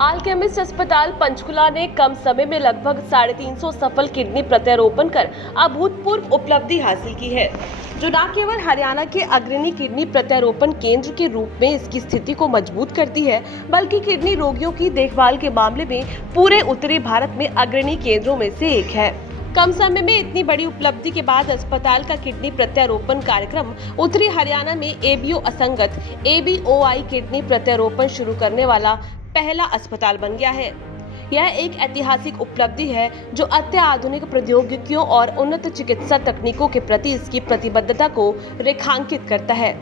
Alchemist अस्पताल पंचकुला ने कम समय में लगभग 350 सफल किडनी प्रत्यारोपण कर अभूतपूर्व उपलब्धि हासिल की है, जो न केवल हरियाणा के अग्रणी किडनी प्रत्यारोपण केंद्र के रूप में इसकी स्थिति को मजबूत करती है, बल्कि किडनी रोगियों की देखभाल के मामले में पूरे उत्तरी भारत में अग्रणी केंद्रों में से एक है। कम समय में इतनी बड़ी उपलब्धि के बाद अस्पताल का किडनी प्रत्यारोपण कार्यक्रम उत्तरी हरियाणा में एबीओ असंगत ABOI किडनी प्रत्यारोपण शुरू करने वाला पहला अस्पताल बन गया है। यह एक ऐतिहासिक उपलब्धि है जो अत्याधुनिक प्रौद्योगिकियों और उन्नत चिकित्सा तकनीकों के प्रति इसकी प्रतिबद्धता को रेखांकित करता है।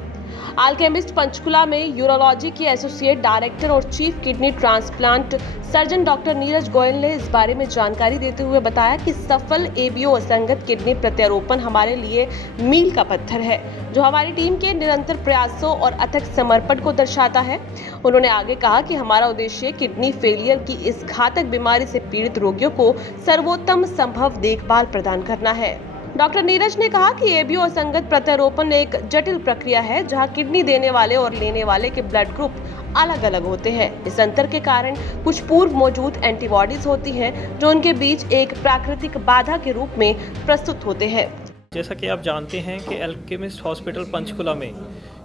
अल्केमिस्ट पंचकुला में यूरोलॉजी के एसोसिएट डायरेक्टर और chief kidney transplant surgeon doctor Neeraj Goyal ने इस बारे में जानकारी देते हुए बताया कि सफल एबीओ असंगत किडनी प्रत्यारोपण हमारे लिए मील का पत्थर है, जो हमारी टीम के निरंतर प्रयासों और अथक समर्पण को दर्शाता है। उन्होंने आगे कहा कि हमारा उद्देश्य किडनी फेलियर की इस घातक बीमारी से पीड़ित रोगियों को सर्वोत्तम संभव देखभाल प्रदान करना है। डॉक्टर नीरज ने कहा कि एबीओ असंगत प्रत्यारोपण एक जटिल प्रक्रिया है, जहां किडनी देने वाले और लेने वाले के ब्लड ग्रुप अलग अलग होते हैं। इस अंतर के कारण कुछ पूर्व मौजूद एंटीबॉडीज होती हैं, जो उनके बीच एक प्राकृतिक बाधा के रूप में प्रस्तुत होते हैं। जैसा कि आप जानते हैं कि अल्केमिस्ट हॉस्पिटल पंचकुला में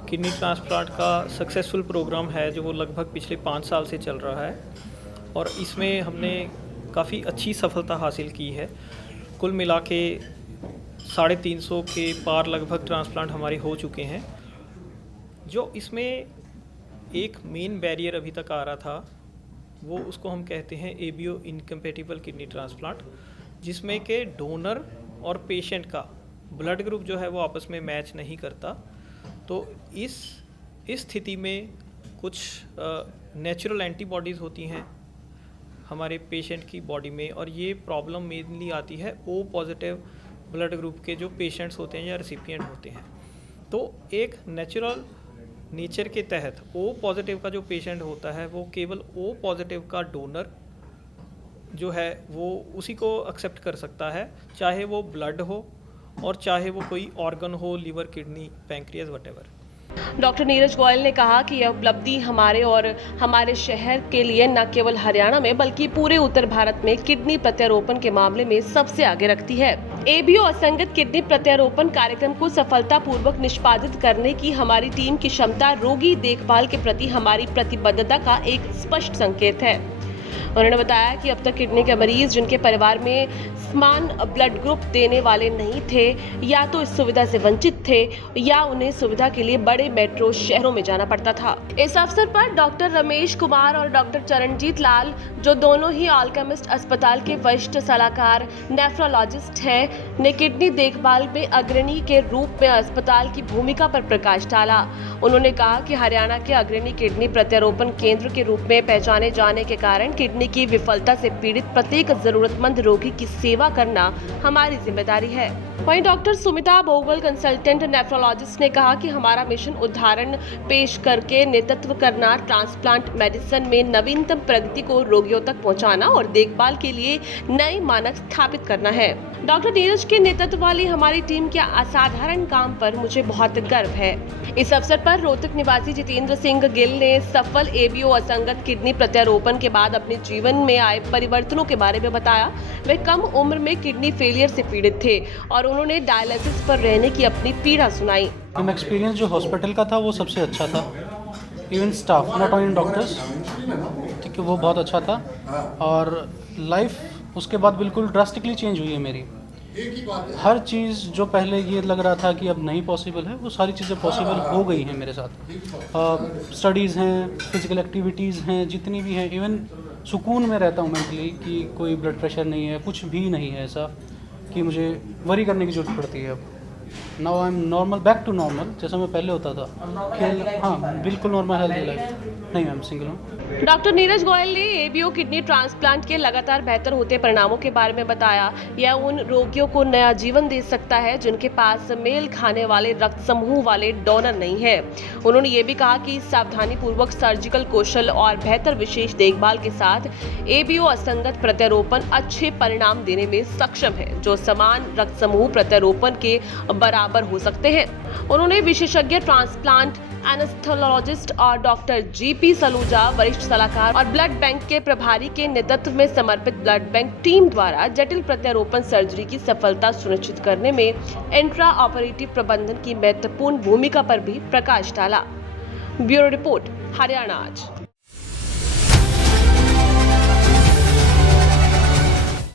किडनी ट्रांसप्लांट का सक्सेसफुल प्रोग्राम है, जो वो लगभग पिछले 5 साल से चल रहा है और इसमें हमने काफ़ी अच्छी सफलता हासिल की है। कुल मिला के 350 के पार लगभग ट्रांसप्लांट हमारे हो चुके हैं। जो इसमें एक मेन बैरियर अभी तक आ रहा था, वो उसको हम कहते हैं एबीओ इनकम्पैटिबल किडनी ट्रांसप्लांट, जिसमें के डोनर और पेशेंट का ब्लड ग्रुप जो है वो आपस में मैच नहीं करता। तो इस स्थिति में कुछ नेचुरल एंटीबॉडीज़ होती हैं हमारे पेशेंट की बॉडी में, और ये प्रॉब्लम मेनली आती है O पॉजिटिव ब्लड ग्रुप के जो पेशेंट्स होते हैं या रेसिपिएंट होते हैं। तो एक नेचुरल नेचर के तहत O पॉजिटिव का जो पेशेंट होता है, वो केवल O पॉजिटिव का डोनर जो है वो उसी को एक्सेप्ट कर सकता है, चाहे वो ब्लड हो और चाहे वो कोई ऑर्गन हो, liver, kidney, pancreas, whatever. Doctor Neeraj Goyal ने कहा कि यह उपलब्धि हमारे और हमारे शहर के लिए न केवल हरियाणा में बल्कि पूरे उत्तर भारत में किडनी प्रत्यारोपण के मामले में सबसे आगे रखती है। एबीओ असंगत किडनी प्रत्यारोपण कार्यक्रम को सफलतापूर्वक निष्पादित करने की हमारी टीम की क्षमता रोगी देखभाल के प्रति हमारी प्रतिबद्धता का एक स्पष्ट संकेत है। उन्होंने बताया कि अब तक किडनी के मरीज जिनके परिवार में समान ब्लड ग्रुप देने वाले नहीं थे, या तो इस सुविधा से वंचित थे या उन्हें सुविधा के लिए बड़े मेट्रो शहरों में जाना पड़ता था। इस अवसर पर डॉक्टर रमेश कुमार और डॉक्टर चरणजीत लाल, जो दोनों ही अल्केमिस्ट अस्पताल के वरिष्ठ सलाहकार नेफ्रोलॉजिस्ट हैं, ने किडनी देखभाल में अग्रणी के रूप में अस्पताल की भूमिका पर प्रकाश डाला। उन्होंने कहा कि हरियाणा के अग्रणी किडनी प्रत्यारोपण केंद्र के रूप में पहचाने जाने के कारण किडनी की विफलता से पीड़ित प्रत्येक जरूरतमंद रोगी की सेवा करना हमारी जिम्मेदारी है। वहीं doctor Sumita Bogle, consultant nephrologist, ने कहा कि हमारा मिशन उदाहरण पेश करके नेतृत्व करना, ट्रांसप्लांट मेडिसिन में नवीनतम प्रगति को रोगियों तक पहुंचाना और देखभाल के लिए नए मानक स्थापित करना है। डॉक्टर नीरज के नेतृत्व वाली हमारी टीम के असाधारण काम पर मुझे बहुत गर्व है। इस अवसर पर रोहतक निवासी जितेंद्र सिंह गिल ने सफल एबीओ असंगत किडनी प्रत्यारोपण के बाद अपने जीवन में आए परिवर्तनों के बारे में बताया। वे कम उम्र में किडनी फेलियर से पीड़ित थे और उन्होंने डायलिसिस पर रहने की अपनी पीड़ा सुनाई। एक्सपीरियंस जो हॉस्पिटल का था वो सबसे अच्छा था। Even staff, not only doctors, ठीक है, वो बहुत अच्छा था। और लाइफ उसके बाद बिल्कुल ड्रास्टिकली चेंज हुई है मेरी। हर चीज़ जो पहले ये लग रहा था कि अब नहीं पॉसिबल है, वो सारी चीज़ें पॉसिबल हो गई हैं मेरे साथ। स्टडीज़ हैं, फिजिकल एक्टिविटीज़ हैं, जितनी भी हैं, इवन सुकून में रहता हूँ मेंटली कि कोई ब्लड प्रेशर नहीं है, कुछ भी नहीं है ऐसा कि मुझे वरी करने की ज़रूरत पड़ती है। अब now I am normal, back to normal, जैसा मैं पहले होता था। खेल, हाँ, बिल्कुल नॉर्मल हेल्थी लाइफ। नहीं मैम, सिंगल हूँ। डॉक्टर नीरज गोयल ने एबीओ किडनी ट्रांसप्लांट के लगातार बेहतर होते परिणामों के बारे में बताया। यह उन रोगियों को नया जीवन दे सकता है जिनके पास मेल खाने वाले रक्त समूह वाले डोनर नहीं है। उन्होंने ये भी कहा कि सावधानी पूर्वक सर्जिकल कौशल और बेहतर विशेष देखभाल के साथ एबीओ असंगत प्रत्यारोपण अच्छे परिणाम देने में सक्षम है, जो समान रक्त समूह प्रत्यारोपण के बराबर बराबर हो सकते हैं। उन्होंने विशेषज्ञ ट्रांसप्लांट एनेस्थेसियोलॉजिस्ट और डॉक्टर जीपी सलूजा, वरिष्ठ सलाहकार और ब्लड बैंक के प्रभारी के नेतृत्व में समर्पित ब्लड बैंक टीम द्वारा जटिल प्रत्यारोपण सर्जरी की सफलता सुनिश्चित करने में इंट्रा ऑपरेटिव प्रबंधन की महत्वपूर्ण भूमिका पर भी प्रकाश डाला। ब्यूरो रिपोर्ट, हरियाणा आज।